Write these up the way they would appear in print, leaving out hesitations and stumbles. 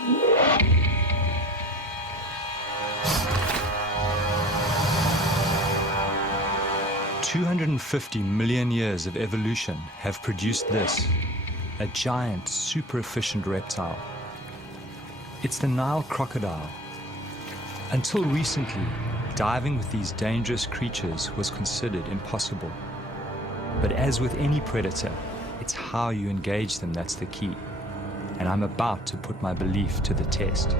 "250 million years of evolution have produced this, a giant, super efficient reptile. It's the Nile crocodile. Until recently, diving with these dangerous creatures was considered impossible. But as with any predator, it's how you engage them that's the key. And I'm about to put my belief to the test.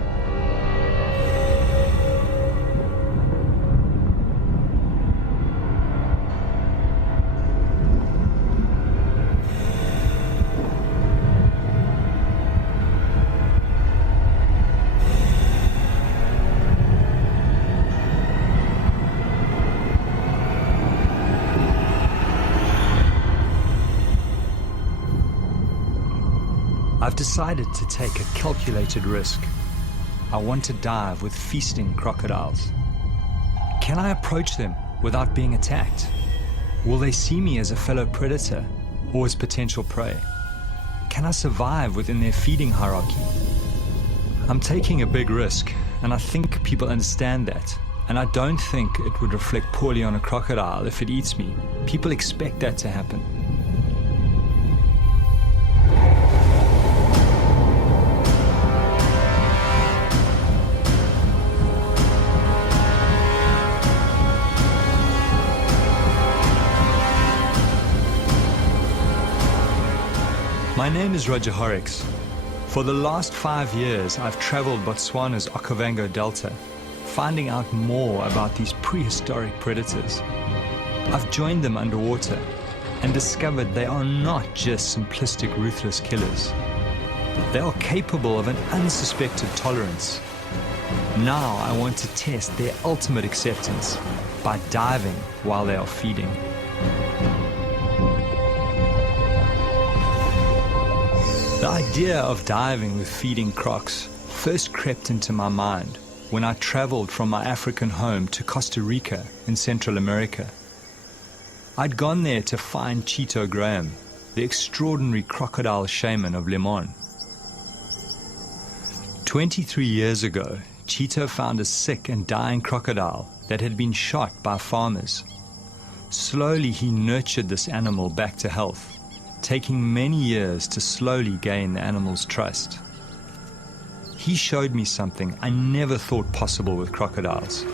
I've decided to take a calculated risk. I want to dive with feasting crocodiles. Can I approach them without being attacked? Will they see me as a fellow predator or as potential prey? Can I survive within their feeding hierarchy? I'm taking a big risk, and I think people understand that. And I don't think it would reflect poorly on a crocodile if it eats me. People expect that to happen. My name is Roger Horrocks. For the last 5 years, I've traveled Botswana's Okavango Delta, finding out more about these prehistoric predators. I've joined them underwater and discovered they are not just simplistic, ruthless killers. They are capable of an unsuspected tolerance. Now I want to test their ultimate acceptance by diving while they are feeding. The idea of diving with feeding crocs first crept into my mind when I traveled from my African home to Costa Rica in Central America. I'd gone there to find Chito Graham, the extraordinary crocodile shaman of Limon. 23 years ago, Chito found a sick and dying crocodile that had been shot by farmers. Slowly he nurtured this animal back to health, taking many years to slowly gain the animal's trust. He showed me something I never thought possible with crocodiles.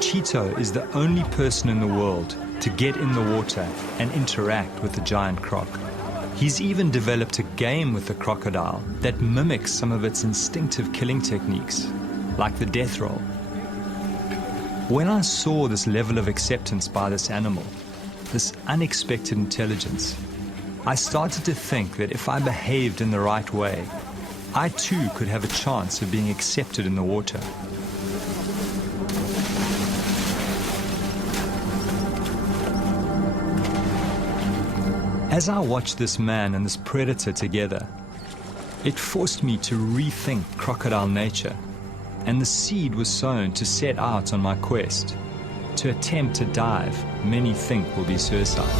Chito is the only person in the world to get in the water and interact with the giant croc. He's even developed a game with the crocodile that mimics some of its instinctive killing techniques, like the death roll. When I saw this level of acceptance by this animal, this unexpected intelligence, I started to think that if I behaved in the right way, I too could have a chance of being accepted in the water. As I watched this man and this predator together, it forced me to rethink crocodile nature, and the seed was sown to set out on my quest. To attempt to dive, many think will be suicide.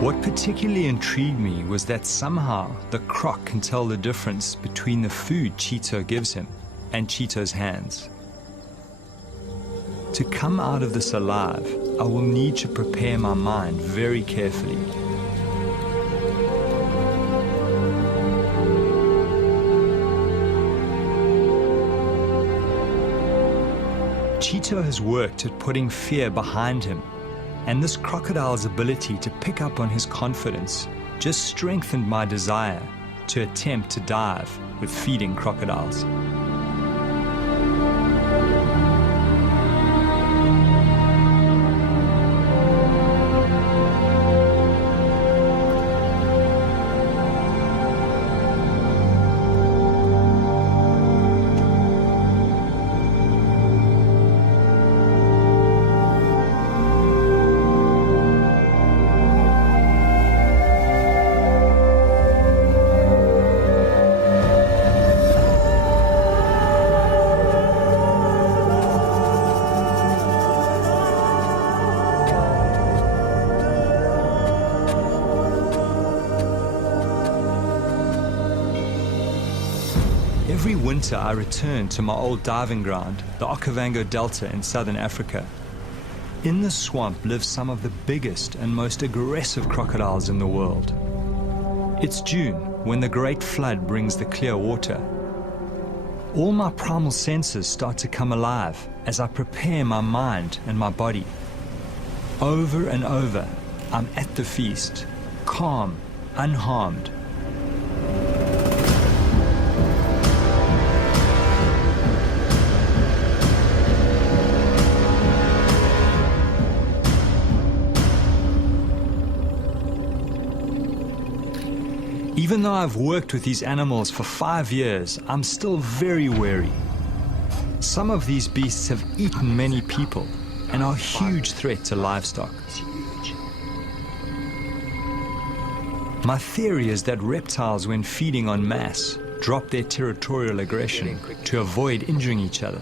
What particularly intrigued me was that somehow the croc can tell the difference between the food Chito gives him and Chito's hands. To come out of this alive, I will need to prepare my mind very carefully. Chito has worked at putting fear behind him, and this crocodile's ability to pick up on his confidence just strengthened my desire to attempt to dive with feeding crocodiles. Every winter I return to my old diving ground, the Okavango Delta in southern Africa. In the swamp live some of the biggest and most aggressive crocodiles in the world. It's June, when the great flood brings the clear water. All my primal senses start to come alive as I prepare my mind and my body. Over and over, I'm at the feast, calm, unharmed. Even though I've worked with these animals for 5 years, I'm still very wary. Some of these beasts have eaten many people and are a huge threat to livestock. My theory is that reptiles, when feeding en masse, drop their territorial aggression to avoid injuring each other.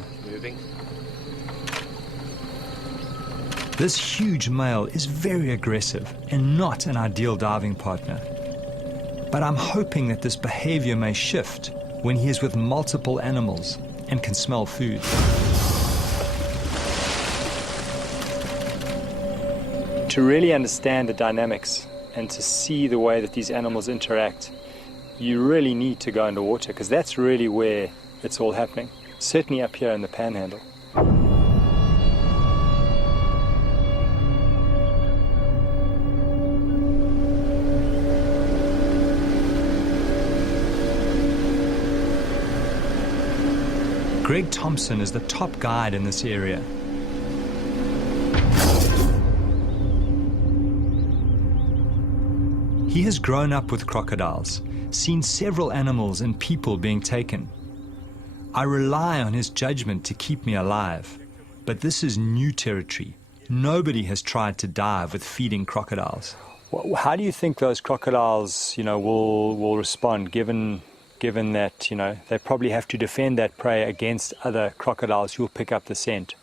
This huge male is very aggressive and not an ideal diving partner. But I'm hoping that this behavior may shift when he is with multiple animals and can smell food. To really understand the dynamics and to see the way that these animals interact, you really need to go underwater, because that's really where it's all happening, certainly up here in the Panhandle. Greg Thompson is the top guide in this area. He has grown up with crocodiles, seen several animals and people being taken. I rely on his judgment to keep me alive, but this is new territory. Nobody has tried to dive with feeding crocodiles. How do you think those crocodiles, will respond, given that, they probably have to defend that prey against other crocodiles who will pick up the scent?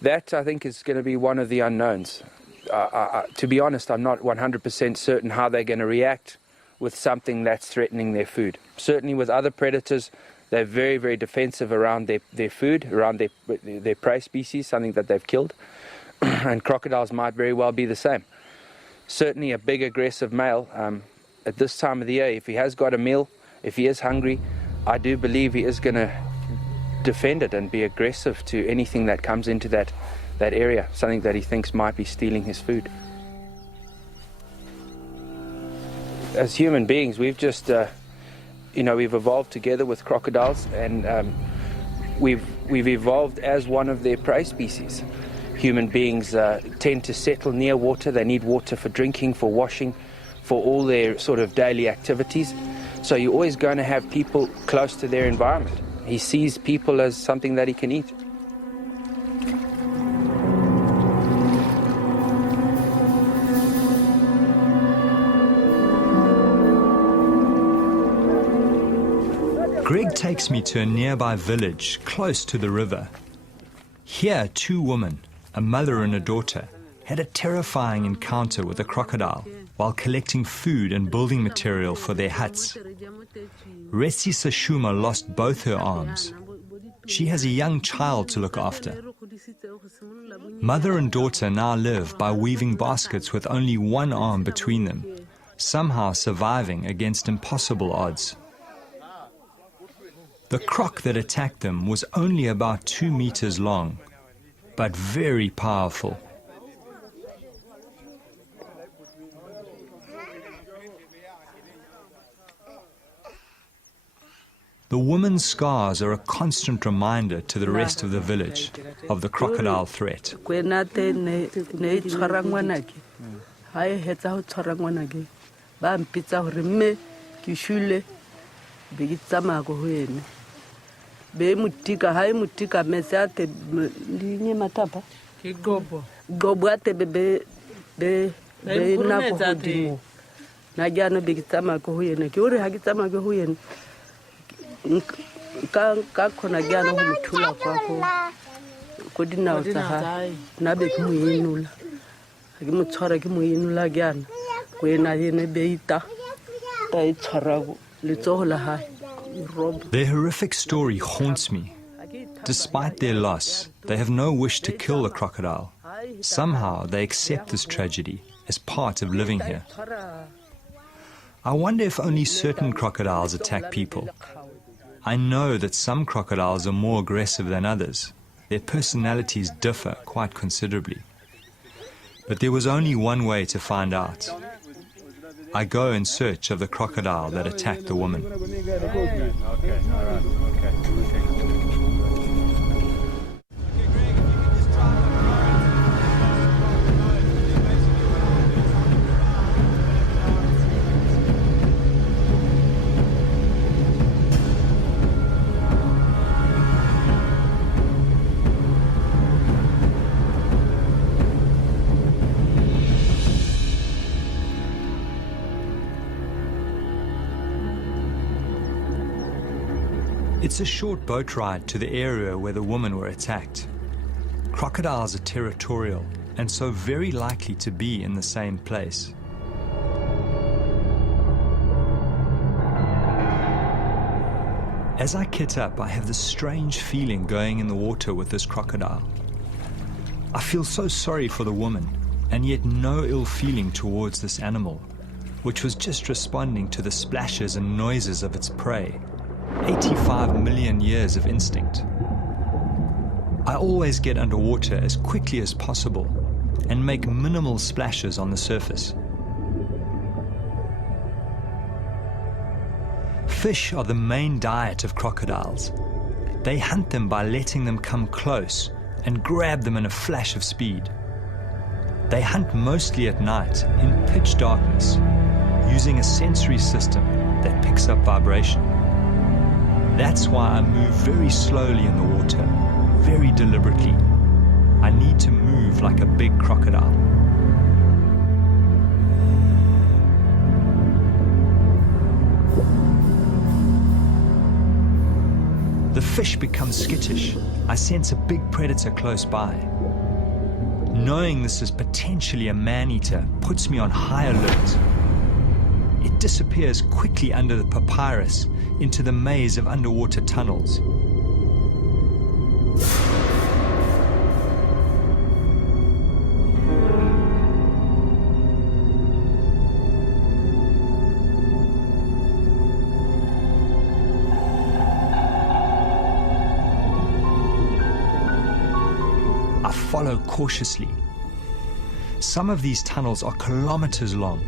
That, I think, is going to be one of the unknowns. To be honest, I'm not 100% certain how they're going to react with something that's threatening their food. Certainly with other predators, they're very, very defensive around their food, around their prey species, something that they've killed. And crocodiles might very well be the same. Certainly a big aggressive male, at this time of the year, if he has got a meal, if he is hungry, I do believe he is going to defend it and be aggressive to anything that comes into that area, something that he thinks might be stealing his food. As human beings, we've just, we've evolved together with crocodiles, and we've evolved as one of their prey species. Human beings tend to settle near water. They need water for drinking, for washing, for all their sort of daily activities. So you're always going to have people close to their environment. He sees people as something that he can eat. Greg takes me to a nearby village close to the river. Here, 2 women, a mother and a daughter, had a terrifying encounter with a crocodile while collecting food and building material for their huts. Resi Sashuma lost both her arms. She has a young child to look after. Mother and daughter now live by weaving baskets with only one arm between them, somehow surviving against impossible odds. The croc that attacked them was only about 2 meters long, but very powerful. The woman's scars are a constant reminder to the rest of the village of the crocodile threat. Their horrific story haunts me. Despite their loss, they have no wish to kill the crocodile. Somehow they accept this tragedy as part of living here. I wonder if only certain crocodiles attack people. I know that some crocodiles are more aggressive than others. Their personalities differ quite considerably. But there was only one way to find out. I go in search of the crocodile that attacked the woman. It's a short boat ride to the area where the women were attacked. Crocodiles are territorial and so very likely to be in the same place. As I kit up, I have this strange feeling going in the water with this crocodile. I feel so sorry for the woman, and yet no ill feeling towards this animal, which was just responding to the splashes and noises of its prey. 85 million years of instinct. I always get underwater as quickly as possible and make minimal splashes on the surface. Fish are the main diet of crocodiles. They hunt them by letting them come close and grab them in a flash of speed. They hunt mostly at night in pitch darkness, using a sensory system that picks up vibration. That's why I move very slowly in the water, very deliberately. I need to move like a big crocodile. The fish becomes skittish. I sense a big predator close by. Knowing this is potentially a man-eater puts me on high alert. It disappears quickly under the papyrus into the maze of underwater tunnels. I follow cautiously. Some of these tunnels are kilometers long.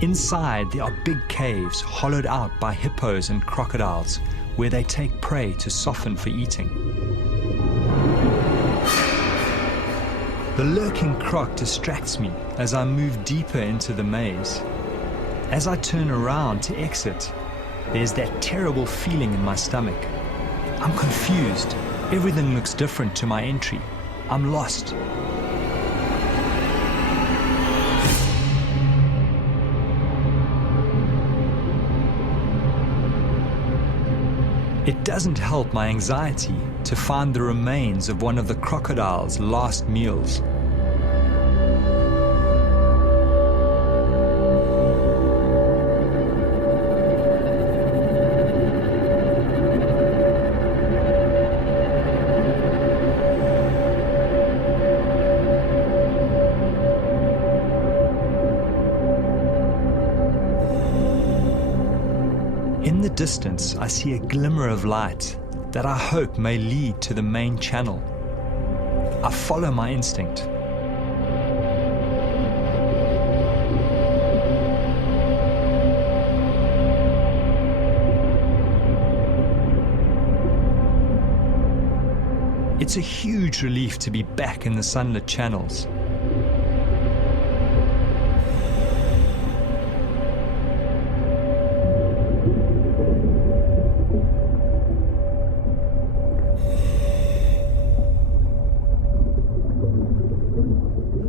Inside, there are big caves hollowed out by hippos and crocodiles where they take prey to soften for eating. The lurking croc distracts me as I move deeper into the maze. As I turn around to exit, there's that terrible feeling in my stomach. I'm confused. Everything looks different to my entry. I'm lost. It doesn't help my anxiety to find the remains of one of the crocodile's last meals. In the distance, I see a glimmer of light that I hope may lead to the main channel. I follow my instinct. It's a huge relief to be back in the sunlit channels.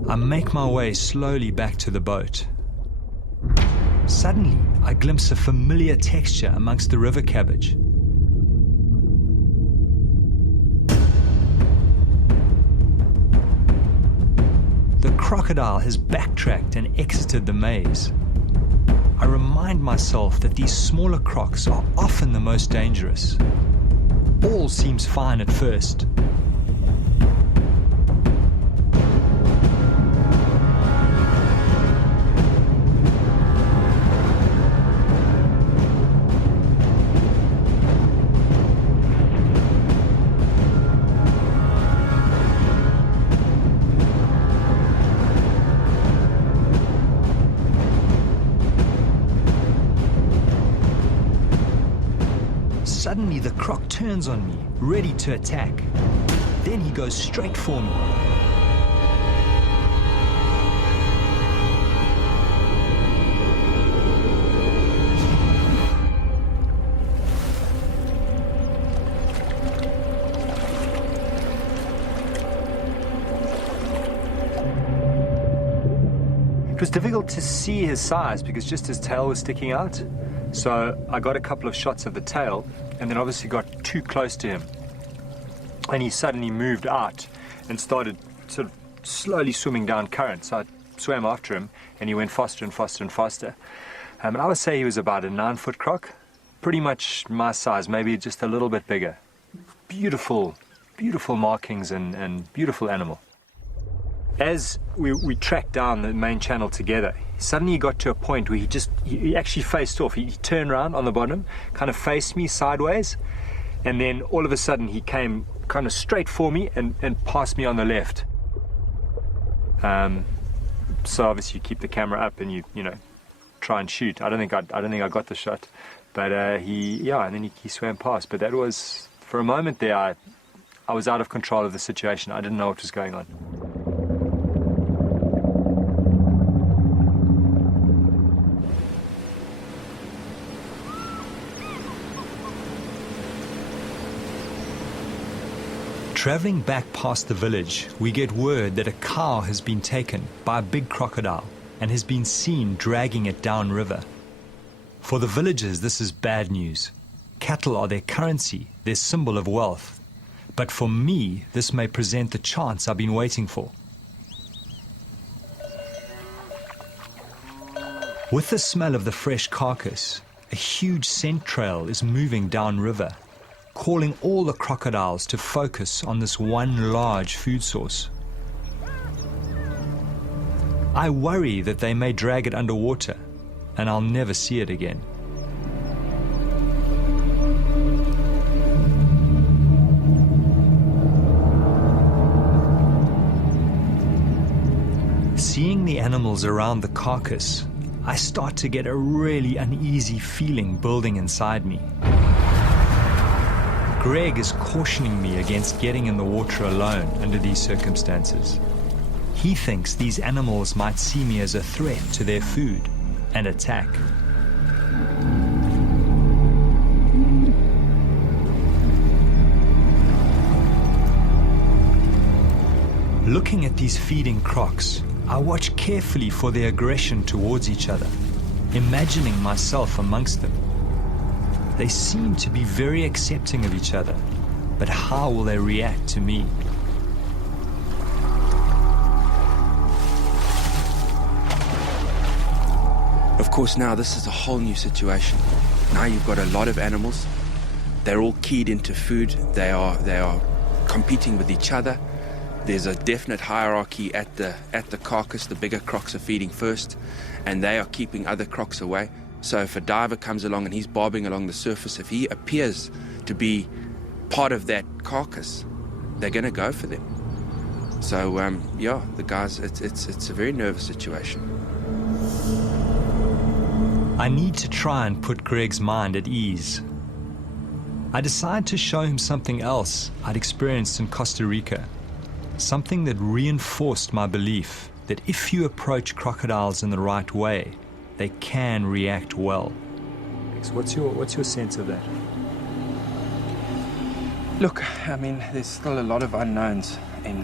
I make my way slowly back to the boat. Suddenly, I glimpse a familiar texture amongst the river cabbage. The crocodile has backtracked and exited the maze. I remind myself that these smaller crocs are often the most dangerous. All seems fine at first. Suddenly the croc turns on me, ready to attack. Then he goes straight for me. It was difficult to see his size because just his tail was sticking out. So I got a couple of shots of the tail and then obviously got too close to him. And he suddenly moved out and started sort of slowly swimming down current. So I swam after him and he went faster and faster and faster. And I would say he was about a 9-foot croc, pretty much my size, maybe just a little bit bigger. Beautiful, beautiful markings and beautiful animal. As we tracked down the main channel together, suddenly he got to a point where he actually faced off. He turned around on the bottom, kind of faced me sideways, and then all of a sudden he came kind of straight for me and passed me on the left. So obviously you keep the camera up and you try and shoot. I don't think I got the shot, but and then he swam past. But that was, for a moment there, I was out of control of the situation. I didn't know what was going on. Traveling back past the village, we get word that a cow has been taken by a big crocodile and has been seen dragging it downriver. For the villagers, this is bad news. Cattle are their currency, their symbol of wealth. But for me, this may present the chance I've been waiting for. With the smell of the fresh carcass, a huge scent trail is moving downriver, calling all the crocodiles to focus on this one large food source. I worry that they may drag it underwater, and I'll never see it again. Seeing the animals around the carcass, I start to get a really uneasy feeling building inside me. Greg is cautioning me against getting in the water alone under these circumstances. He thinks these animals might see me as a threat to their food and attack. Looking at these feeding crocs, I watch carefully for their aggression towards each other, imagining myself amongst them. They seem to be very accepting of each other, but how will they react to me? Of course, now this is a whole new situation. Now you've got a lot of animals. They're all keyed into food. They are competing with each other. There's a definite hierarchy at the carcass. The bigger crocs are feeding first, and they are keeping other crocs away. So if a diver comes along and he's bobbing along the surface, if he appears to be part of that carcass, they're going to go for them. So the guys, it's a very nervous situation. I need to try and put Greg's mind at ease. I decide to show him something else I'd experienced in Costa Rica, something that reinforced my belief that if you approach crocodiles in the right way, they can react well. So what's your sense of that? Look, I mean, there's still a lot of unknowns in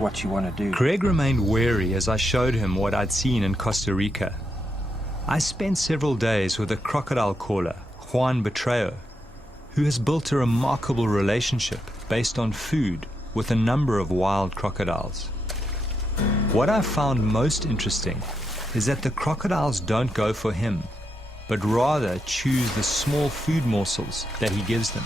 what you want to do. Greg remained wary as I showed him what I'd seen in Costa Rica. I spent several days with a crocodile caller, Juan Betreo, who has built a remarkable relationship based on food with a number of wild crocodiles. What I found most interesting is that the crocodiles don't go for him, but rather choose the small food morsels that he gives them.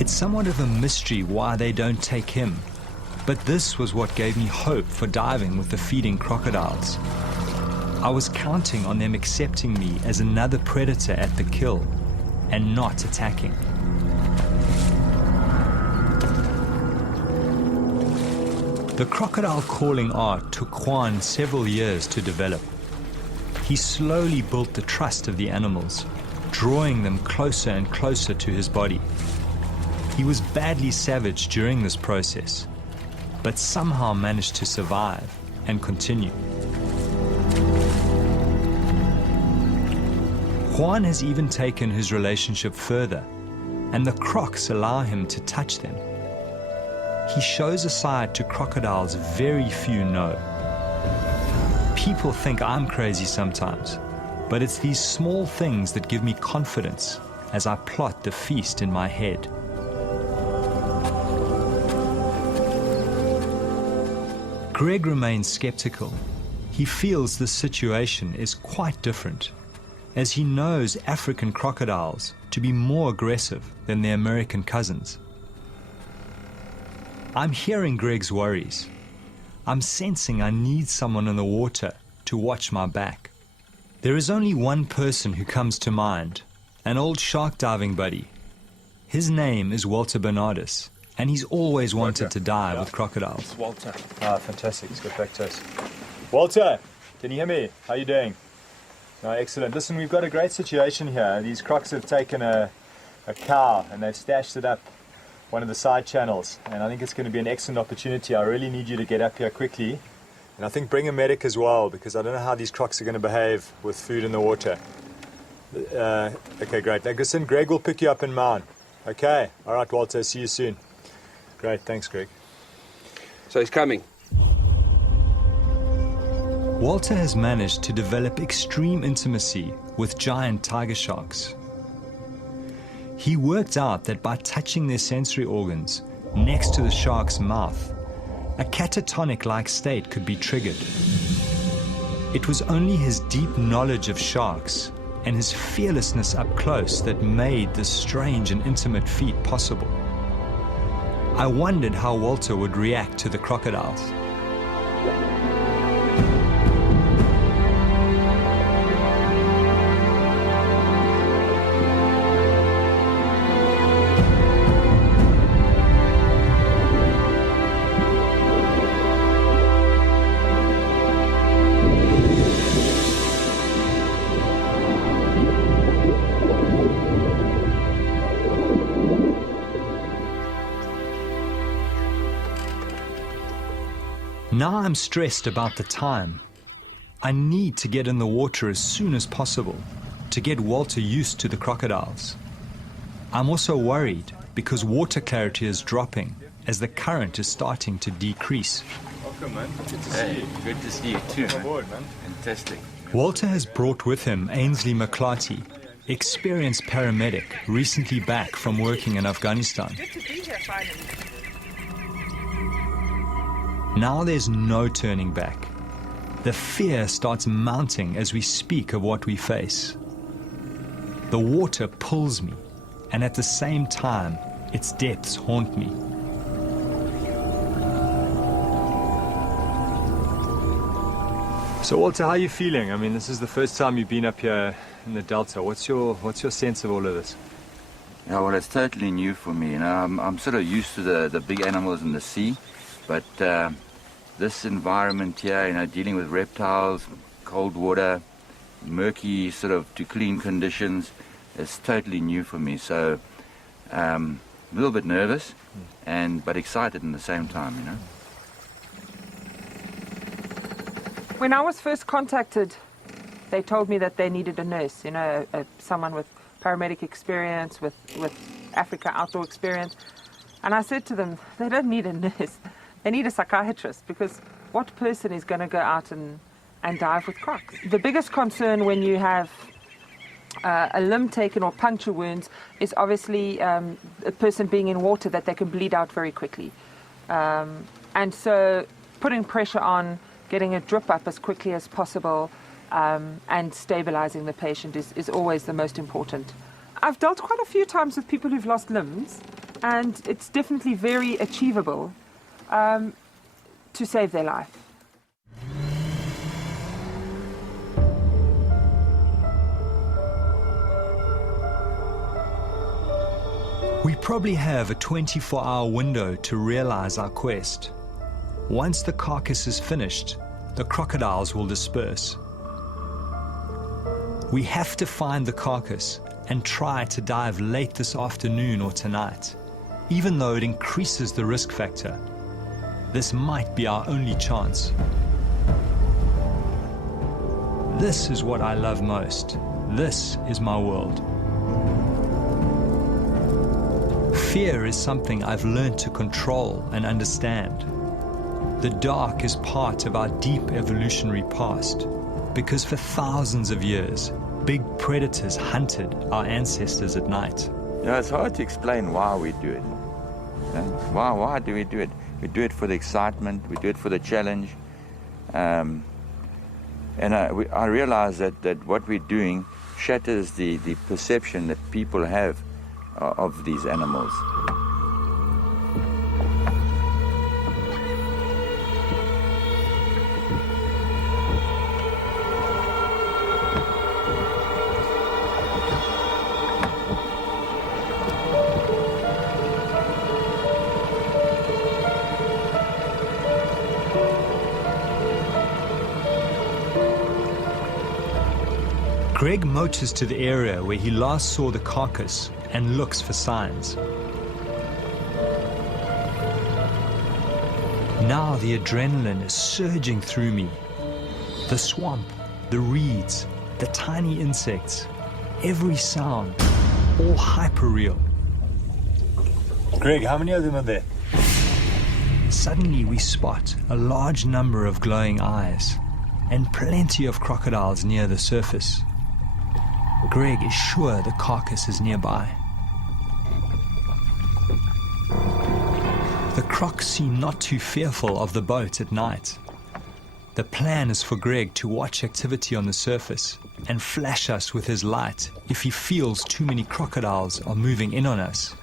It's somewhat of a mystery why they don't take him, but this was what gave me hope for diving with the feeding crocodiles. I was counting on them accepting me as another predator at the kill and not attacking. The crocodile calling art took Juan several years to develop. He slowly built the trust of the animals, drawing them closer and closer to his body. He was badly savage during this process, but somehow managed to survive and continue. Juan has even taken his relationship further, and the crocs allow him to touch them. He shows a side to crocodiles very few know. People think I'm crazy sometimes, but it's these small things that give me confidence as I plot the feast in my head. Greg remains skeptical. He feels the situation is quite different, as he knows African crocodiles to be more aggressive than their American cousins. I'm hearing Greg's worries. I'm sensing I need someone in the water to watch my back. There is only one person who comes to mind, an old shark diving buddy. His name is Walter Bernardus, and he's always wanted to dive with crocodiles. It's Walter. Ah, fantastic. Let's get back to us. Walter, can you hear me? How are you doing? No, excellent. Listen, we've got a great situation here. These crocs have taken a cow and they've stashed it up one of the side channels, and I think it's going to be an excellent opportunity. I really need you to get up here quickly, and I think bring a medic as well, because I don't know how these crocs are going to behave with food in the water. Okay, great. Now, listen, Greg will pick you up in Maun. Okay. All right, Walter. See you soon. Great, thanks, Greg. So he's coming. Walter has managed to develop extreme intimacy with giant tiger sharks. He worked out that by touching their sensory organs next to the shark's mouth, a catatonic-like state could be triggered. It was only his deep knowledge of sharks and his fearlessness up close that made this strange and intimate feat possible. I wondered how Walter would react to the crocodiles. Now I'm stressed about the time. I need to get in the water as soon as possible to get Walter used to the crocodiles. I'm also worried because water clarity is dropping as the current is starting to decrease. Welcome, man. Good to see you. Good to see you too. Welcome aboard, man. Fantastic. Walter has brought with him Ainsley McClarty, experienced paramedic recently back from working in Afghanistan. Good to be here finally. Now there's no turning back. The fear starts mounting as we speak of what we face. The water pulls me, and at the same time, its depths haunt me. So Walter, how are you feeling? I mean, this is the first time you've been up here in the Delta. What's your sense of all of this? Yeah, well, it's totally new for me. You know, I'm sort of used to the big animals in the sea, but this environment here, you know, dealing with reptiles, cold water, murky sort of to clean conditions, is totally new for me. So a little bit nervous, but excited in the same time, you know. When I was first contacted, they told me that they needed a nurse, you know, someone with paramedic experience, with Africa outdoor experience. And I said to them, they don't need a nurse. They need a psychiatrist, because what person is going to go out and dive with crocs? The biggest concern when you have a limb taken or puncture wounds is obviously a person being in water, that they can bleed out very quickly. And so putting pressure on, getting a drip up as quickly as possible, and stabilizing the patient is always the most important. I've dealt quite a few times with people who've lost limbs, and it's definitely very achievable to save their life. We probably have a 24-hour window to realize our quest. Once the carcass is finished, the crocodiles will disperse. We have to find the carcass and try to dive late this afternoon or tonight, even though it increases the risk factor. This might be our only chance. This is what I love most. This is my world. Fear is something I've learned to control and understand. The dark is part of our deep evolutionary past, because for thousands of years, big predators hunted our ancestors at night. You know, it's hard to explain why we do it. Why do we do it? We do it for the excitement, we do it for the challenge. And I realize that what we're doing shatters the perception that people have of these animals. Greg motors to the area where he last saw the carcass and looks for signs. Now the adrenaline is surging through me. The swamp, the reeds, the tiny insects, every sound, all hyper-real. Greg, how many of them are there? Suddenly we spot a large number of glowing eyes and plenty of crocodiles near the surface. Greg is sure the carcass is nearby. The crocs seem not too fearful of the boat at night. The plan is for Greg to watch activity on the surface and flash us with his light if he feels too many crocodiles are moving in on us.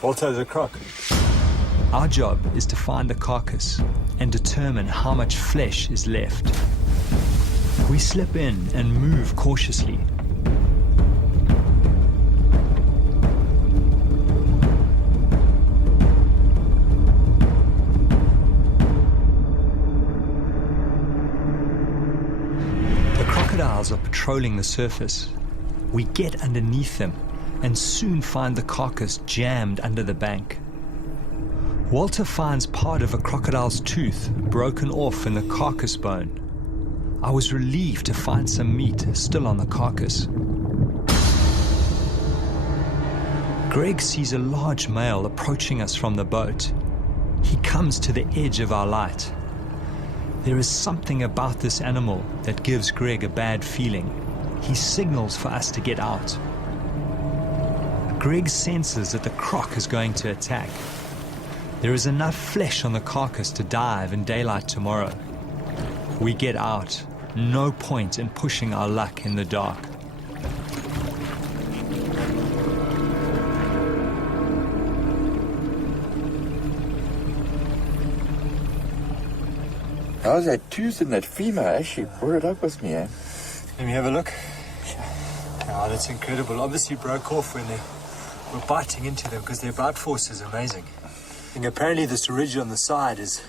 Walter, there's a croc. Our job is to find the carcass and determine how much flesh is left. We slip in and move cautiously. The crocodiles are patrolling the surface. We get underneath them and soon find the carcass jammed under the bank. Walter finds part of a crocodile's tooth broken off in the carcass bone. I was relieved to find some meat still on the carcass. Greg sees a large male approaching us from the boat. He comes to the edge of our light. There is something about this animal that gives Greg a bad feeling. He signals for us to get out. Greg senses that the croc is going to attack. There is enough flesh on the carcass to dive in daylight tomorrow. We get out. No point in pushing our luck in the dark. How's that tooth in that femur? Actually brought it up with me, eh? Let me have a look. Oh, that's incredible. Obviously broke off when they were biting into them, because their bite force is amazing. And apparently this ridge on the side is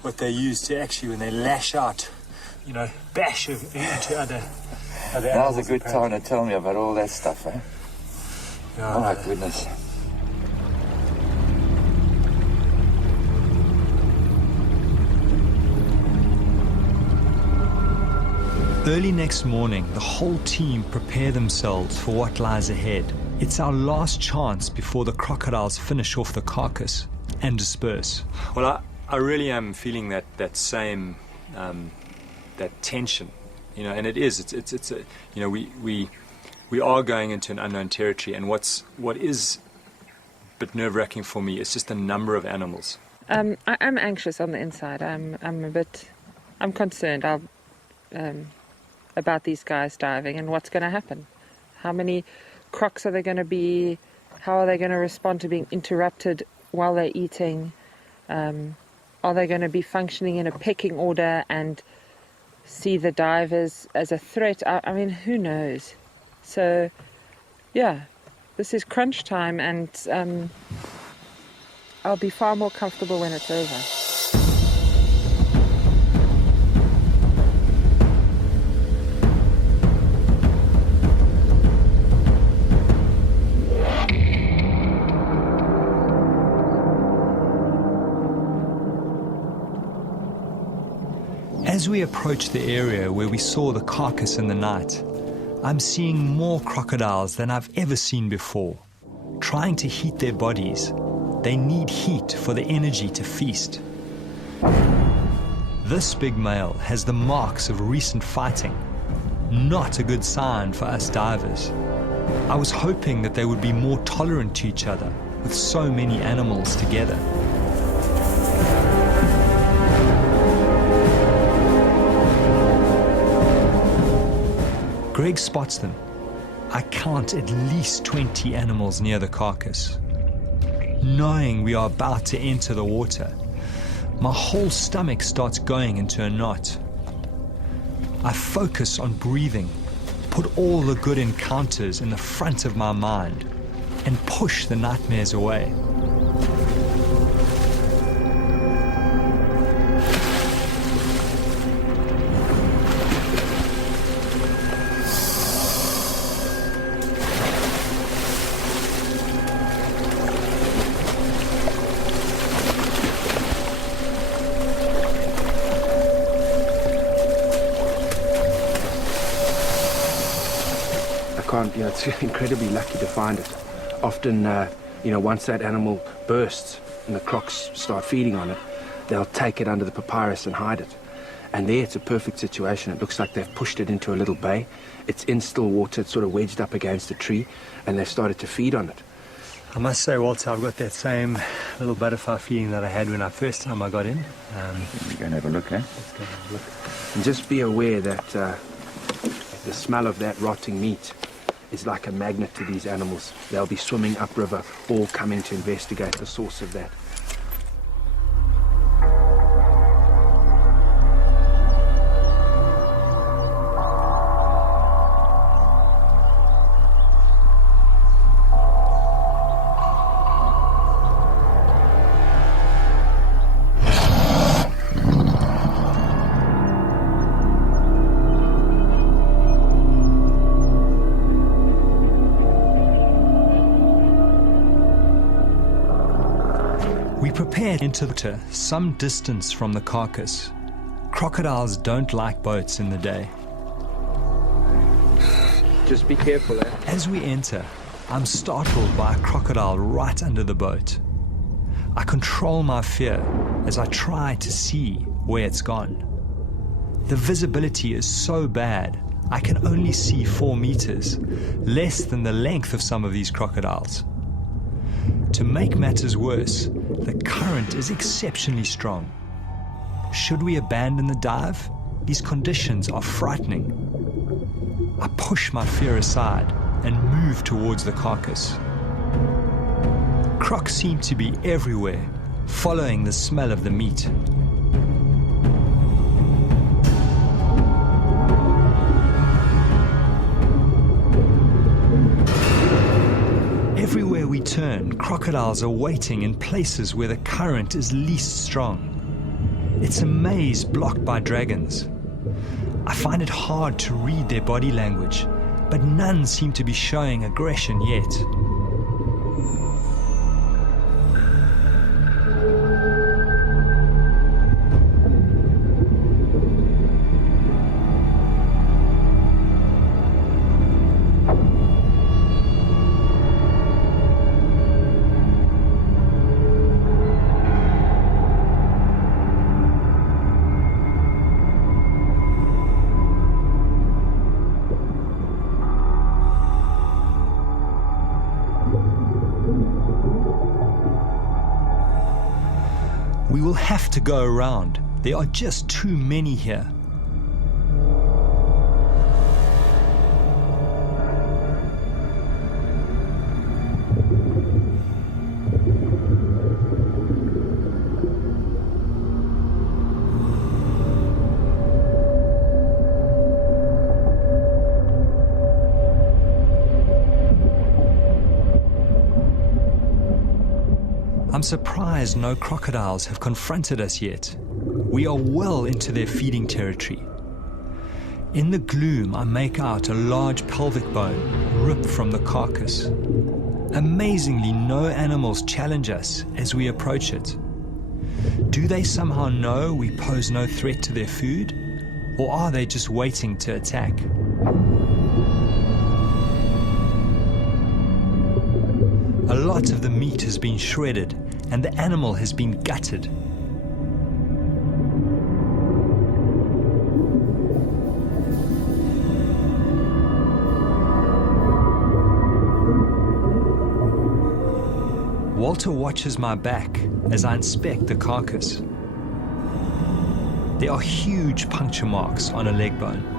what they use to actually, when they lash out, you know, bash into other animals. Now's a good time to tell me about all that stuff, eh? Yeah, Oh my goodness. Early next morning, the whole team prepare themselves for what lies ahead. It's our last chance before the crocodiles finish off the carcass and disperse. Well, I really am feeling that same that tension, and it's a, we are going into an unknown territory, and what is a bit nerve-wracking for me is just the number of animals. I'm anxious on the inside. I'm concerned about these guys diving and what's going to happen. How many crocs are there going to be? How are they going to respond to being interrupted while they're eating? Are they going to be functioning in a pecking order and see the divers as a threat? I mean, who knows? So, yeah, this is crunch time, and I'll be far more comfortable when it's over. As we approach the area where we saw the carcass in the night, I'm seeing more crocodiles than I've ever seen before. Trying to heat their bodies, they need heat for the energy to feast. This big male has the marks of recent fighting. Not a good sign for us divers. I was hoping that they would be more tolerant to each other with so many animals together. Greg spots them. I count at least 20 animals near the carcass. Knowing we are about to enter the water, my whole stomach starts going into a knot. I focus on breathing, put all the good encounters in the front of my mind, and push the nightmares away. It's incredibly lucky to find it. Often, once that animal bursts and the crocs start feeding on it, they'll take it under the papyrus and hide it. And there it's a perfect situation. It looks like they've pushed it into a little bay. It's in still water, it's sort of wedged up against a tree, and they've started to feed on it. I must say, Walter, I've got that same little butterfly feeling that I had when I first time I got in. We're going to have a look, eh? Let's go have a look. And just be aware that the smell of that rotting meat is like a magnet to these animals. They'll be swimming upriver, all coming to investigate the source of that. Prepared into the water some distance from the carcass. Crocodiles don't like boats in the day. Just be careful, eh? As we enter, I'm startled by a crocodile right under the boat. I control my fear as I try to see where it's gone. The visibility is so bad, I can only see 4 meters, less than the length of some of these crocodiles. To make matters worse, the current is exceptionally strong. Should we abandon the dive? These conditions are frightening. I push my fear aside and move towards the carcass. Crocs seem to be everywhere, following the smell of the meat. Everywhere we turn, crocodiles are waiting in places where the current is least strong. It's a maze blocked by dragons. I find it hard to read their body language, but none seem to be showing aggression yet. We will have to go around. There are just too many here. I'm surprised no crocodiles have confronted us yet. We are well into their feeding territory. In the gloom, I make out a large pelvic bone ripped from the carcass. Amazingly, no animals challenge us as we approach it. Do they somehow know we pose no threat to their food? Or are they just waiting to attack? A lot of the meat has been shredded and the animal has been gutted. Walter watches my back as I inspect the carcass. There are huge puncture marks on a leg bone.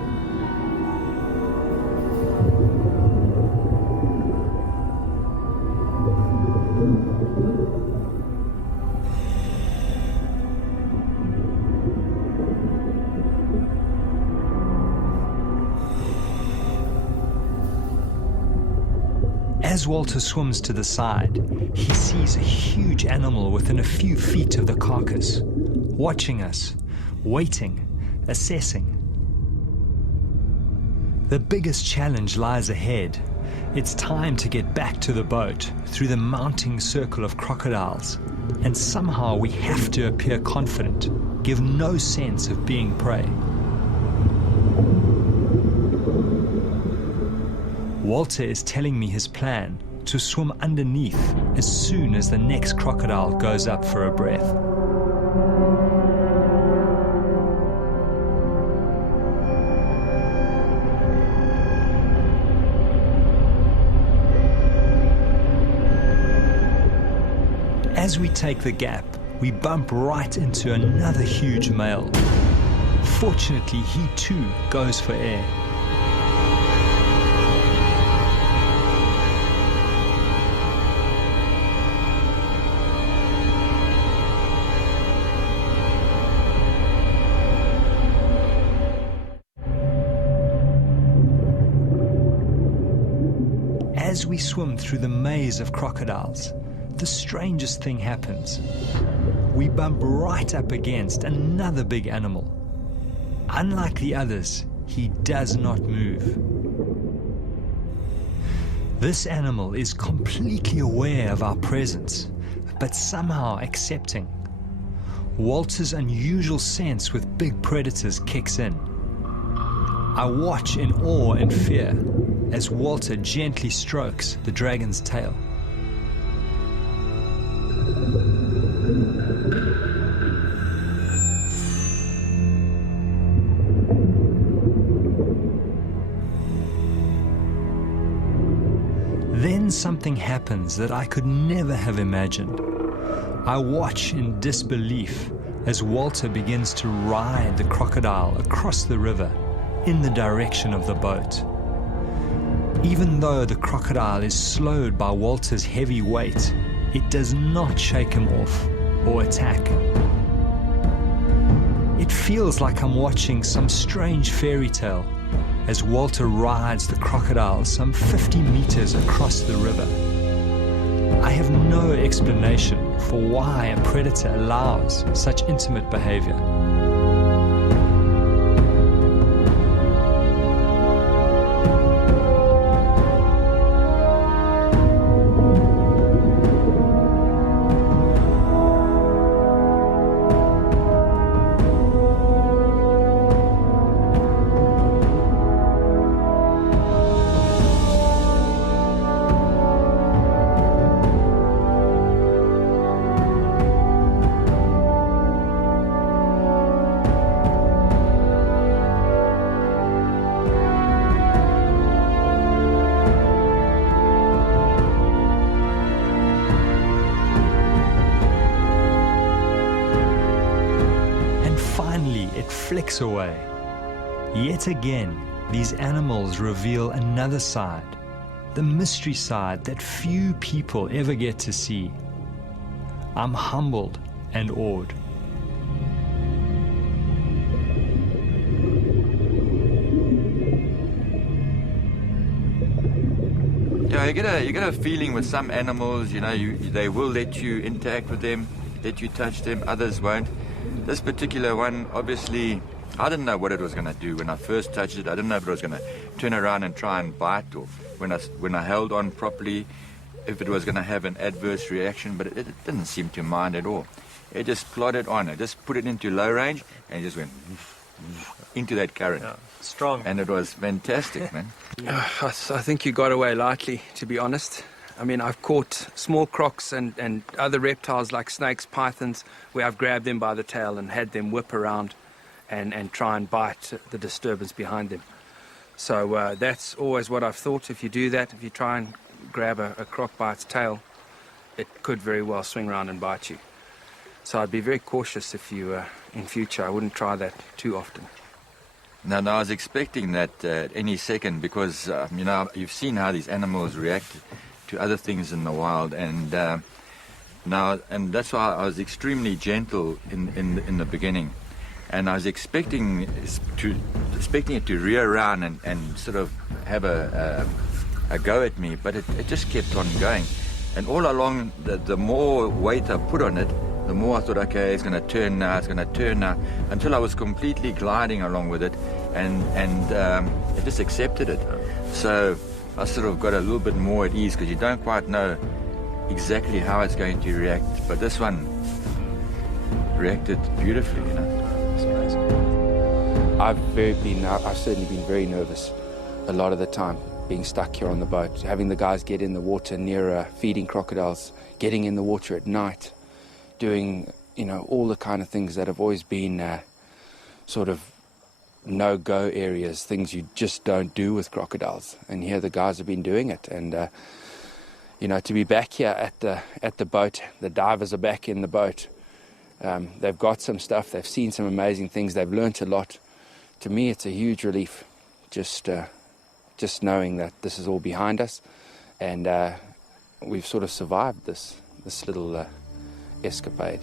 As Walter swims to the side, he sees a huge animal within a few feet of the carcass, watching us, waiting, assessing. The biggest challenge lies ahead. It's time to get back to the boat through the mounting circle of crocodiles, and somehow we have to appear confident, give no sense of being prey. Walter is telling me his plan to swim underneath as soon as the next crocodile goes up for a breath. As we take the gap, we bump right into another huge male. Fortunately, he too goes for air. As we swim through the maze of crocodiles, the strangest thing happens. We bump right up against another big animal. Unlike the others, he does not move. This animal is completely aware of our presence, but somehow accepting. Walter's unusual sense with big predators kicks in. I watch in awe and fear as Walter gently strokes the dragon's tail. Then something happens that I could never have imagined. I watch in disbelief as Walter begins to ride the crocodile across the river in the direction of the boat. Even though the crocodile is slowed by Walter's heavy weight, it does not shake him off or attack. It feels like I'm watching some strange fairy tale as Walter rides the crocodile some 50 meters across the river. I have no explanation for why a predator allows such intimate behavior. flicks away. Yet again, these animals reveal another side, the mystery side that few people ever get to see. I'm humbled and awed. Yeah, you get a feeling with some animals, you know, they will let you interact with them, let you touch them, others won't. This particular one, obviously, I didn't know what it was going to do when I first touched it. I didn't know if it was going to turn around and try and bite, or when I held on properly, if it was going to have an adverse reaction, but it didn't seem to mind at all. It just plodded on. I just put it into low range and it just went into that current. Yeah, strong. And it was fantastic, man. I think you got away lightly, to be honest. I mean, I've caught small crocs and other reptiles like snakes, pythons, where I've grabbed them by the tail and had them whip around and try and bite the disturbance behind them. So that's always what I've thought. If you do that, if you try and grab a croc by its tail, it could very well swing around and bite you. So I'd be very cautious if you, in future, I wouldn't try that too often. Now, I was expecting that any second because, you know, you've seen how these animals react to other things in the wild, and that's why I was extremely gentle in the beginning, and I was expecting it to rear around and sort of have a go at me, but it just kept on going, and all along the more weight I put on it, the more I thought, okay, it's going to turn now, until I was completely gliding along with it, and it just accepted it. So I sort of got a little bit more at ease because you don't quite know exactly how it's going to react. But this one reacted beautifully, you know. It's amazing. I've certainly been very nervous a lot of the time, being stuck here on the boat, having the guys get in the water near feeding crocodiles, getting in the water at night, doing, you know, all the kind of things that have always been sort of no-go areas, things you just don't do with crocodiles. And here the guys have been doing it. And, you know, to be back here at the boat, the divers are back in the boat. They've got some stuff. They've seen some amazing things. They've learnt a lot. To me, it's a huge relief just knowing that this is all behind us. And we've sort of survived this little escapade.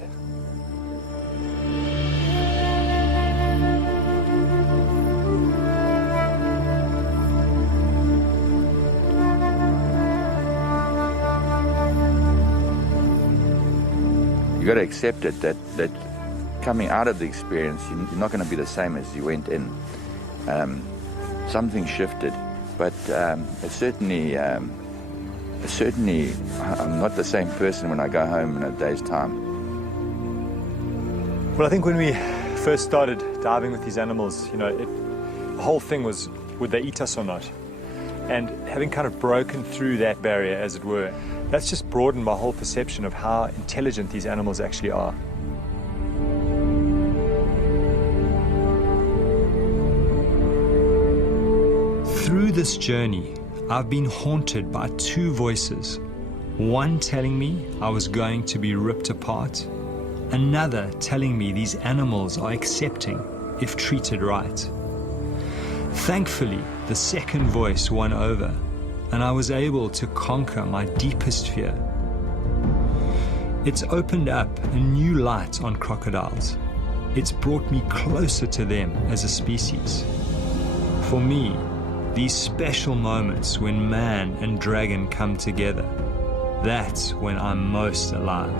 You got to accept it that coming out of the experience, you're not going to be the same as you went in. Something shifted, but it certainly I'm not the same person when I go home in a day's time. Well, I think when we first started diving with these animals, you know, the whole thing was, would they eat us or not? And having kind of broken through that barrier, as it were, that's just broadened my whole perception of how intelligent these animals actually are. Through this journey, I've been haunted by two voices. One telling me I was going to be ripped apart, another telling me these animals are accepting if treated right. Thankfully, the second voice won over, and I was able to conquer my deepest fear. It's opened up a new light on crocodiles. It's brought me closer to them as a species. For me, these special moments when man and dragon come together, that's when I'm most alive.